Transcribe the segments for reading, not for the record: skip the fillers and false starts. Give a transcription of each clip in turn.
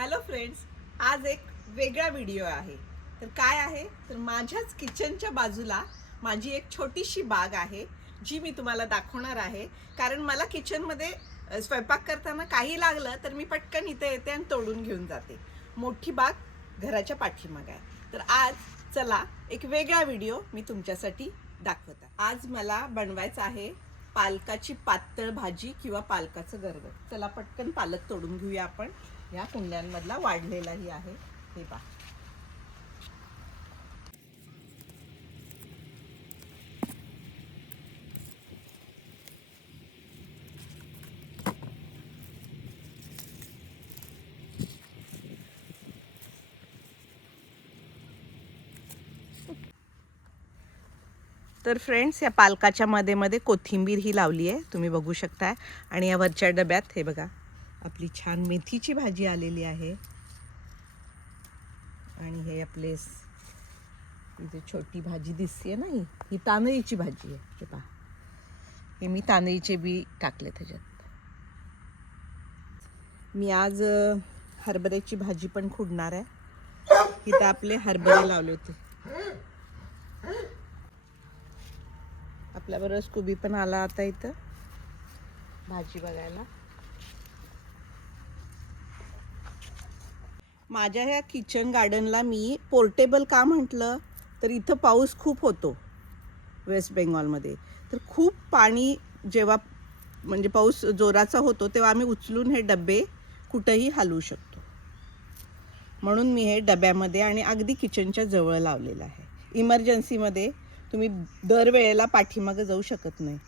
Hello friends, आज एक वेगळा व्हिडिओ आहे. तर काय आहे तर माझ्याच किचनच्या बाजूला माझी एक छोटीशी बाग आहे जी मी तुम्हाला दाखवणार आहे. कारण मला किचनमध्ये स्वयंपाक करताना काही लागलं तर मी पटकन इथे येते आणि तोडून घेऊन जाते. मोठी बाग घराच्या पाठीमागे आहे. तर आज चला एक वेगळा व्हिडिओ मी तुमच्यासाठी दाखवते. आज मला बनवायचं आहे पालकाची पातळ भाजी किंवा पालकाचं गरगट. चला पटकन पालक तोडून घेऊया आपण. या कुंड्यांमधला वाढलेलाही आहे, हे पहा. तर फ्रेंड्स, या पालकाच्या मध्ये मध्ये कोथिंबीर ही लावली आहे, तुम्ही बघू शकताय. आणि या वरच्या डब्यात हे बघा आपली छान मेथीची भाजी आलेली आहे. आणि हे आपले इथे छोटी भाजी दिसते ना, ही तांदळीची भाजी आहे. हे पहा, हे मी तांदळीचे बी टाकले त्याच्यात. मी आज हरभऱ्याची भाजी पण खुडणार आहे. इथं आपले हरभरे लावले होते. आपल्याबरोबर स्कूबी पण आला आता इथं भाजी बघायला. माझ्या ह्या किचन गार्डनला मी पोर्टेबल का म्हटलं तर इथं पाऊस खूप होतो वेस्ट बेंगॉलमध्ये. तर खूप पाणी जेव्हा म्हणजे पाऊस जोराचा होतो तेव्हा आम्ही उचलून हे डबे कुठंही हलवू शकतो. म्हणून मी हे डब्यामध्ये आणि अगदी किचनच्या जवळ लावलेलं आहे. इमर्जन्सीमध्ये तुम्ही दरवेळेला पाठीमागे जाऊ शकत नाही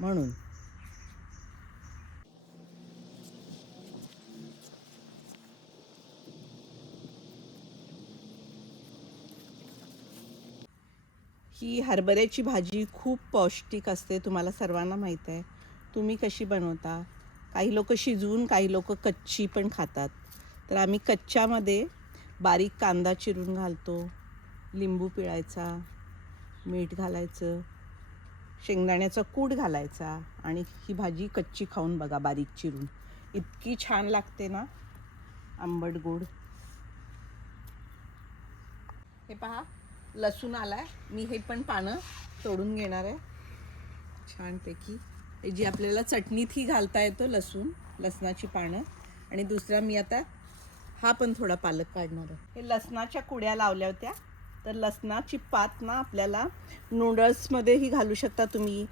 म्हणून. ही हरभऱ्याची भाजी खूप पौष्टिक असते, तुम्हाला सर्वांना माहीत आहे. तुम्ही कशी बनवता? काही लोक शिजवून, काही लोक कच्ची पण खातात. तर आम्ही कच्च्यामध्ये बारीक कांदा चिरून घालतो, लिंबू पिळायचा, मीठ घालायचं, शेंगदाण्याचा कूट घालायचा आणि ही भाजी कच्ची खाऊन बघा बारीक चिरून. इतकी छान लागते ना, आंबट गोड. हे पहा, लसूण आलाय. मी हे पण पानं तोडून घेणार आहे छानपैकी. हे जी आपल्याला चटणीतही घालता येतो लसणाची पानं. आणि दुसरा मी आता हा पण थोडा पालक काढणार आहे. हे लसणाच्या कुड्या लावल्या होत्या. तर लसणाची पात ना आपल्याला नूडल्समध्येही घालू शकता तुम्ही.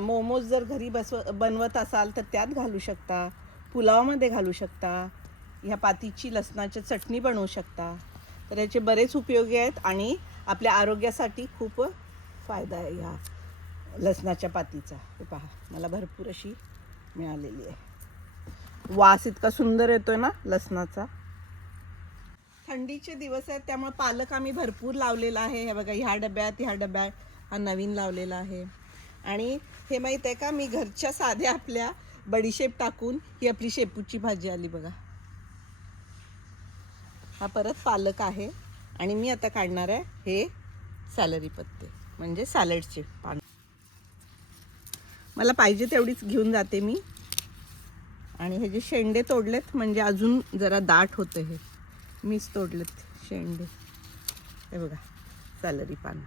मोमोज जर घरी बनवत असाल तर त्यात घालू शकता. पुलावमध्ये घालू शकता. ह्या पातीची लसणाची चटणी बनवू शकता. तर याचे बरेच उपयोगी आहेत आणि आपल्या आरोग्यासाठी खूप फायदा आहे ह्या लसणाच्या पातीचा. हे पहा, मला भरपूर अशी मिळालेली आहे. वास इतका सुंदर येतोय ना लसणाचा. थंडीचे दिवस आहेत त्यामुळे पालक आम्ही भरपूर लावलेला आहे. हे बघा, ह्या डब्यात हा नवीन लावलेला आहे. आणि हे माहीत आहे का, मी घरच्या साध्या आपल्या बडीशेप टाकून ही आपली शेपूची भाजी आली बघा. हा परत पालक आहे. आणि मी आता काढणार आहे हे सॅलरी पत्ते, म्हणजे सॅलडचे पान. मला पाहिजे तेवढीच घेऊन जाते मी. आणि हे जे शेंडे तोडलेत म्हणजे अजून जरा दाट होतं. हे मीच तोडलेत शेंडे. हे बघा, सॅलरी पान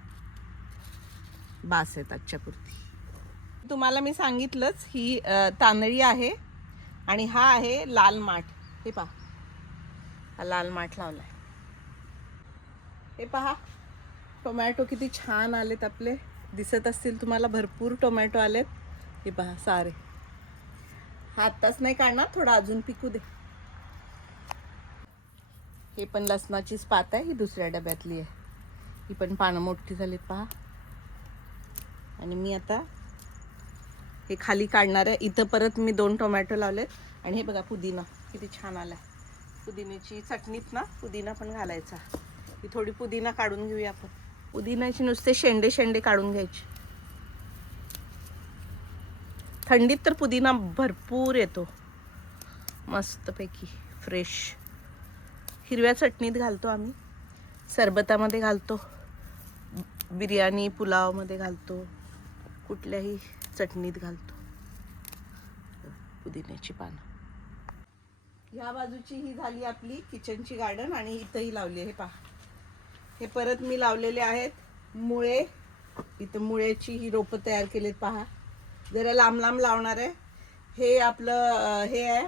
बास आहेत आजच्यापुरती. तुम्हाला मी सांगितलंच, ही तांदळी आहे. आणि हा आहे लाल माठ. हे पहा, हा लाल माठ लावलाय. हे पहा, टोमॅटो किती छान आलेत आपले. दिसत असतील तुम्हाला, भरपूर टोमॅटो आलेत. हे पहा सारे. हा आत्ताच नाही काढणार, थोडा अजून पिकू दे. हे पण लसणाचीच पात आहे, ही दुसऱ्या डब्यातली आहे. ही पण पानं मोठी झालीत पहा. आणि मी आता हे खाली काढणार आहे. इथं परत मी 2 टोमॅटो लावलेत. आणि हे बघा, पुदिना किती छान आलाय. पुदिन्याची चटणीत ना पुदिना पण घालायचा. ही थोडी पुदिना काढून घेऊया आपण. पुदिन्याचे नुसते शेंडे शेंडे काढून घ्यायचे. थंडीत तर पुदिना भरपूर येतो मस्तपैकी फ्रेश. हिरव्या चटणीत घालतो आम्ही, सरबतामध्ये घालतो, बिर्याणी पुलावमध्ये घालतो, कुठल्याही चटणीत घालतो पुदिन्याची पानं. ह्या बाजूची ही झाली आपली किचनची गार्डन आणि इथंही लावली आहे. हे पहा, हे परत मी लावलेले आहेत मुळे. इथं मुळ्याची ही रोपं तयार केलीत पहा. जरा लांब लांब लावणार आहे. हे आपलं हे आहे,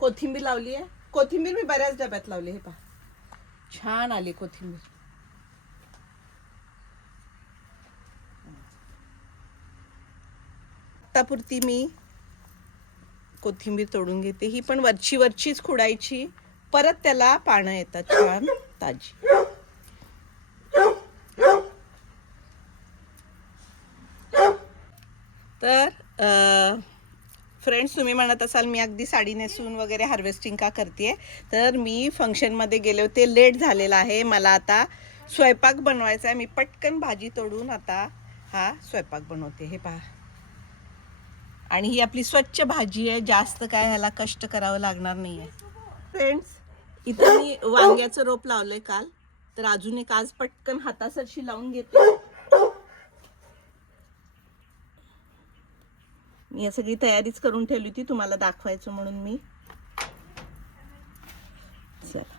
कोथिंबीर लावली आहे. कोथिंबीर मी बऱ्याच डब्यात लावली. हे पहा, छान आली कोथिंबीर. आतापुरती मी कोथिंबीर तोडून घेते. ही पण वरचीच खुडायची, परत त्याला पानं येतात छान ताजी. तर फ्रेंड्स, तुम्ही म्हणत असाल मी अगदी साडी नेसून वगैरे हार्वेस्टिंग का करते. तर मी फंक्शनमध्ये गेले होते, लेट झालेला आहे. मला आता स्वयंपाक बनवायचा आहे. मी पटकन भाजी तोडून आता हा स्वयंपाक बनवते. हे पहा, आणि ही आपली स्वच्छ भाजी आहे. जास्त काय ह्याला कष्ट करावं लागणार नाही आहे. फ्रेंड्स, इथं मी वांग्याचं रोप लावलंय काल, तर अजून एक आज पटकन हातासरशी लावून घेते. मी या सगळी तयारीच करून ठेवली होती तुम्हाला दाखवायचं म्हणून. मी चला,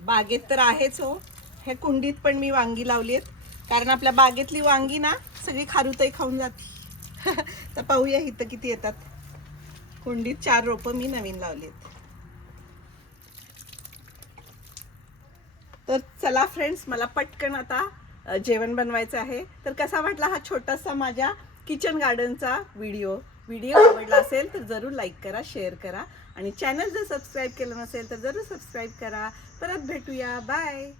बागेत तर आहेच हो. हे कुंडीत पण मी वांगी लावली आहेत, कारण आपल्या बागेतली वांगी ना सगळी खारुताई खाऊन जाते. तर पाहूया इथं किती येतात. कुंडीत 4 रोपं मी नवीन लावली आहेत. तर चला फ्रेंड्स, मला पटकन आता जेवण बनवायचं आहे. तर कसा वाटला हा छोटासा माझ्या किचन गार्डनचा व्हिडिओ आवडला असेल तर जरूर लाईक करा, शेअर करा, आणि चॅनल जर सबस्क्राईब केलं नसेल तर जरूर सबस्क्राईब करा. परत भेटूया. बाय.